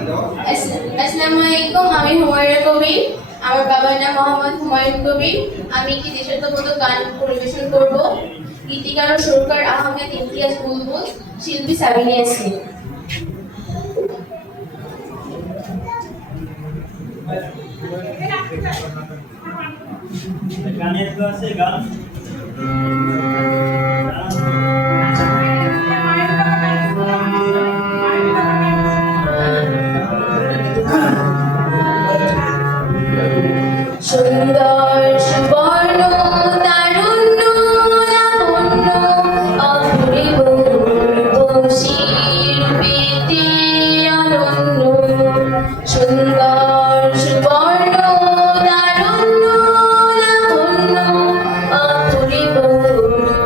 আসসালামু আলাইকুম, আমি হুমায়রা কবির। আমার বাবার নাম মোহাম্মদ হুমায়ুন কবির। আমি একটি দেশাত্মবোধক গান পরিবেশন করব। গীতিকার ও সুরকার আহমেদ ইমতিয়াজ বুলবুল, শিল্পী সাবিনা ইয়াসমিন। গানের তো আছে গান সুন্দর সুবর্ণ তারুণ্য লাবণ্য অপূর্ব বংশীর পেতে অনন্য। সুন্দর সুবর্ণ তারুণ্য লাবণ্য অপূর্ব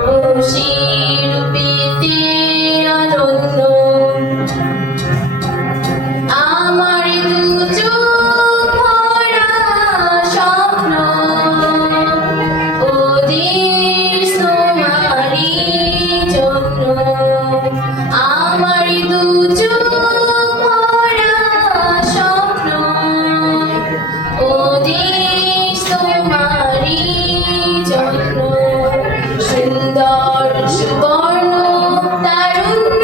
বংশীর পেতে অনন্য। আমার দু চোখ ভরা স্বপ্ন ওদের তোমারই জন্য। আমার দু চোখ ভরা স্বপ্ন ওদের তোমারই জন্য। সুন্দর সুবর্ণ তারুণ্য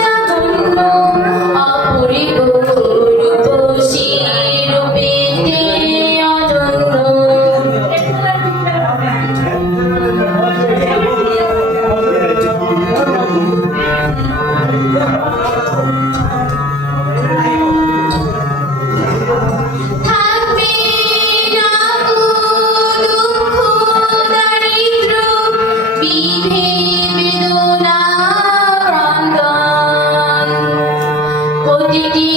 লাবণ্য অপূর্ব রূপসী রূপেতে অনন্য। থাকবে না কো দুঃখ দারিদ্র বিধি বেদনা ক্রন্দন। প্রতিটি